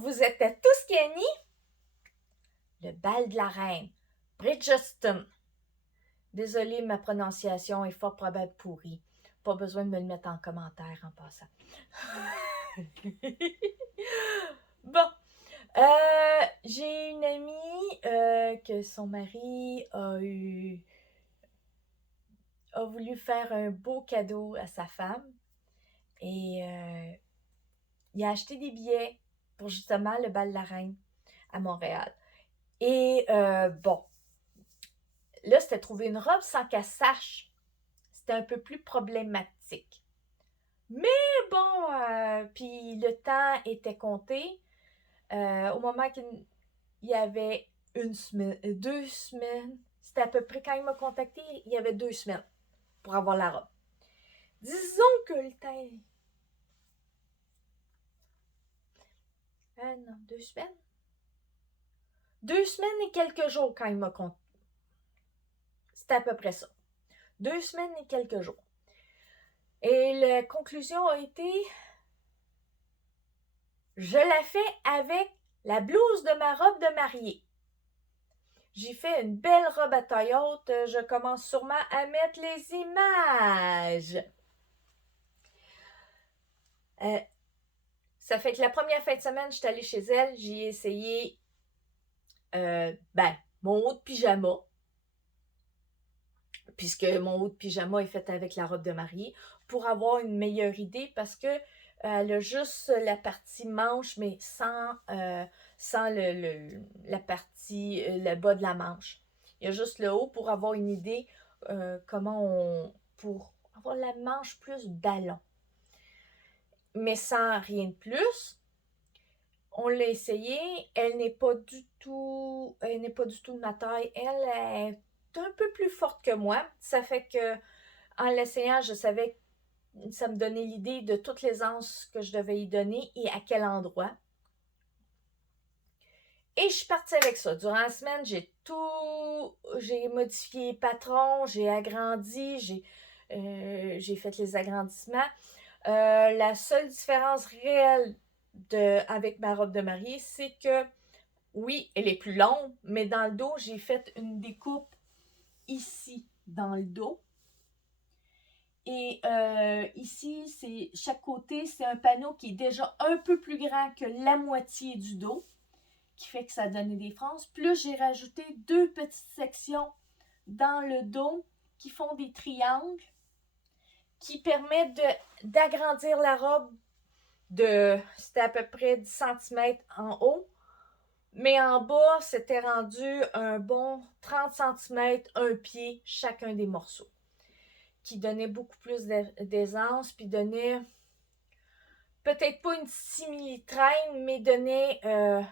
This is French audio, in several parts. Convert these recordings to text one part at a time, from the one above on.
vous êtes à Tuscany? Le bal de la reine, Bridgerton. Désolée, ma prononciation est fort probable pourrie. Pas besoin de me le mettre en commentaire en passant. Bon, j'ai une amie que son mari a voulu faire un beau cadeau à sa femme et il a acheté des billets pour justement le bal de la reine à Montréal. Et bon, là, c'était trouver une robe sans qu'elle sache. C'était un peu plus problématique. Mais bon, puis le temps était compté. Au moment qu'il y avait une semaine, 2 semaines, c'était à peu près quand il m'a contacté, il y avait 2 semaines pour avoir la robe. Disons que le temps... non, 2 semaines? 2 semaines et quelques jours quand il m'a contacté. C'était à peu près ça. 2 semaines et quelques jours. Et la conclusion a été, je la fais avec la blouse de ma robe de mariée. J'ai fait une belle robe à taille haute. Je commence sûrement à mettre les images. Ça fait que la première fin de semaine, je suis allée chez elle. J'ai essayé mon haut de pyjama. Puisque mon haut de pyjama est fait avec la robe de mariée, pour avoir une meilleure idée, parce que elle a juste la partie manche, mais sans la partie, le bas de la manche. Il y a juste le haut pour avoir une idée pour avoir la manche plus ballon. Mais sans rien de plus. On l'a essayé, elle n'est pas du tout de ma taille. Elle est un peu plus forte que moi. Ça fait que en l'essayant, je savais que ça me donnait l'idée de toutes les anses que je devais y donner et à quel endroit. Et je suis partie avec ça. Durant la semaine, j'ai modifié les patrons, j'ai agrandi, j'ai fait les agrandissements. La seule différence réelle avec ma robe de mariée, c'est que oui, elle est plus longue, mais dans le dos, j'ai fait une découpe ici, dans le dos. Et ici, chaque côté, c'est un panneau qui est déjà un peu plus grand que la moitié du dos, qui fait que ça donnait des franges. Plus j'ai rajouté 2 petites sections dans le dos qui font des triangles, qui permettent d'agrandir la robe c'était à peu près 10 cm en haut. Mais en bas, c'était rendu un bon 30 cm, un pied, chacun des morceaux. Qui donnait beaucoup plus d'aisance, puis donnait peut-être pas une simili-traîne, mais donnait un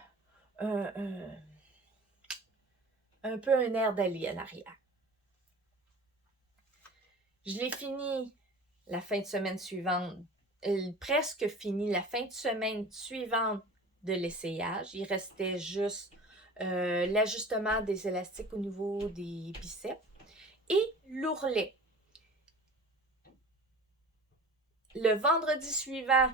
peu un air d'aller à l'arrière. Je l'ai fini la fin de semaine suivante, presque fini la fin de semaine suivante de l'essayage. Il restait juste l'ajustement des élastiques au niveau des biceps et l'ourlet. Le vendredi suivant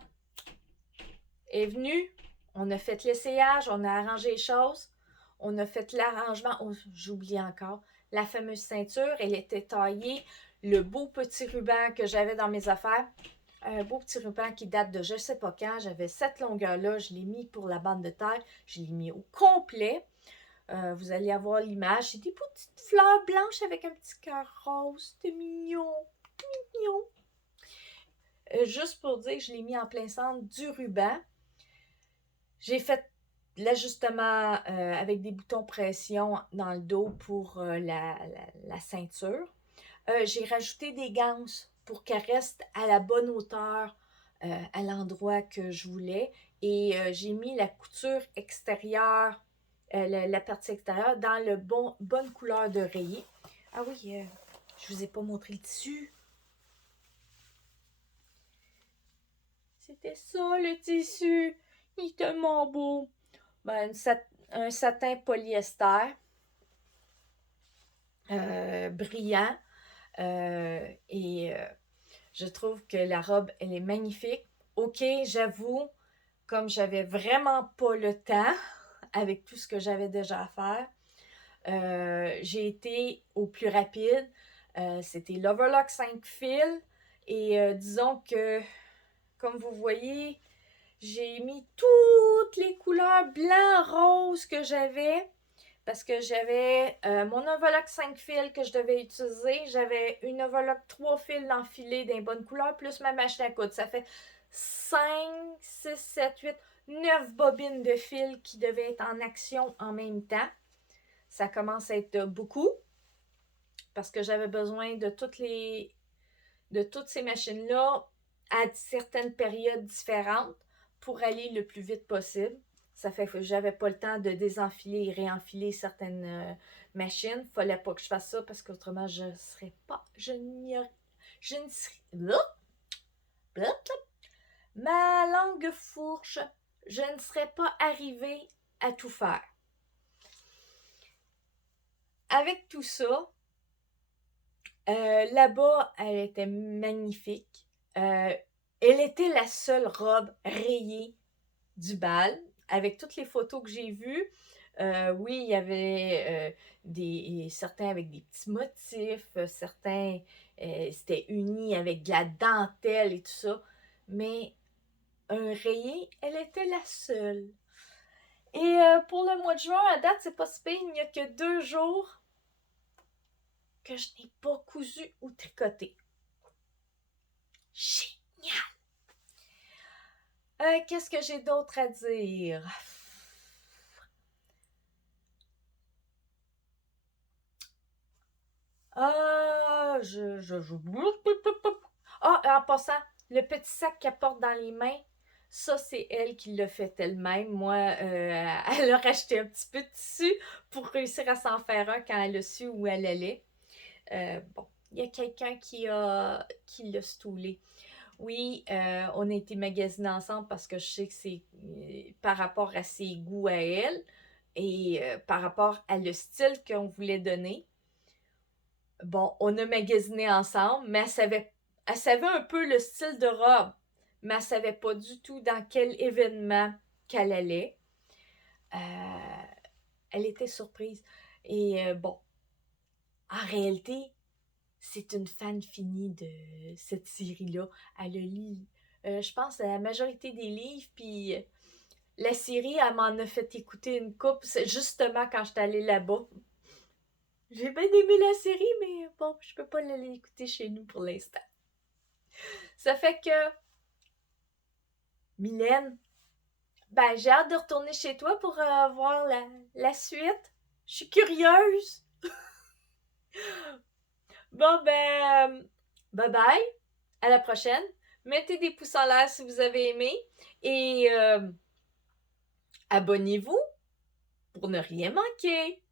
est venu, on a fait l'essayage, on a arrangé les choses, on a fait l'arrangement, j'oublie encore, la fameuse ceinture, elle était taillée, le beau petit ruban que j'avais dans mes affaires, un beau petit ruban qui date de je sais pas quand, j'avais cette longueur-là, je l'ai mis pour la bande de taille, je l'ai mis au complet. Vous allez avoir l'image, c'est des petites fleurs blanches avec un petit cœur rose, c'était mignon, mignon. Juste pour dire que je l'ai mis en plein centre du ruban. J'ai fait l'ajustement avec des boutons pression dans le dos pour la ceinture. J'ai rajouté des ganses pour qu'elle reste à la bonne hauteur à l'endroit que je voulais. Et j'ai mis la couture extérieure, la partie extérieure, dans le bonne couleur de rayé. Ah oui, je vous ai pas montré le tissu. C'était ça le tissu. Il est tellement beau. Ben, un satin polyester brillant. Et je trouve que la robe, elle est magnifique. OK, j'avoue, comme j'avais vraiment pas le temps avec tout ce que j'avais déjà à faire, j'ai été au plus rapide. C'était l'Overlock 5 fils. Et disons que, comme vous voyez, j'ai mis toutes les couleurs blanc, rose que j'avais. Parce que j'avais mon Overlock 5 fils que je devais utiliser. J'avais une Overlock 3 fils d'enfilé d'une bonne couleur, plus ma machine à coudre. Ça fait 5, 6, 7, 8, 9 bobines de fil qui devaient être en action en même temps. Ça commence à être beaucoup parce que j'avais besoin de toutes ces machines-là à certaines périodes différentes pour aller le plus vite possible. Ça fait que j'avais pas le temps de désenfiler et réenfiler certaines machines. Il fallait pas que je fasse ça parce qu'autrement je ne serais pas. Je ne serais. Ma langue fourche. Je ne serais pas arrivée à tout faire. Avec tout ça, là-bas, elle était magnifique. Elle était la seule robe rayée du bal. Avec toutes les photos que j'ai vues, oui, il y avait certains avec des petits motifs, certains c'était uni avec de la dentelle et tout ça. Mais un rayé, elle était la seule. Et pour le mois de juin, à date, c'est pas si pire, il n'y a que 2 jours que je n'ai pas cousu ou tricoté. Génial! Qu'est-ce que j'ai d'autre à dire? En passant, le petit sac qu'elle porte dans les mains, ça, c'est elle qui l'a fait elle-même. Moi, elle a racheté un petit peu de tissu pour réussir à s'en faire un quand elle a su où elle allait. Bon, il y a quelqu'un qui l'a stoulé. Oui, on a été magasiner ensemble parce que je sais que c'est par rapport à ses goûts à elle et par rapport à le style qu'on voulait donner. Bon, on a magasiné ensemble, mais elle savait un peu le style de robe, mais elle savait pas du tout dans quel événement qu'elle allait. Elle était surprise. Et bon, en réalité, c'est une fan finie de cette série-là. Elle a lu, je pense, la majorité des livres, puis la série, elle m'en a fait écouter une coupe, c'est justement quand j'étais allée là-bas. J'ai bien aimé la série, mais bon, je peux pas l'aller écouter chez nous pour l'instant. Ça fait que, Mylène, ben j'ai hâte de retourner chez toi pour voir la suite. Je suis curieuse. Bon, ben, bye bye. À la prochaine. Mettez des pouces en l'air si vous avez aimé. Et abonnez-vous pour ne rien manquer.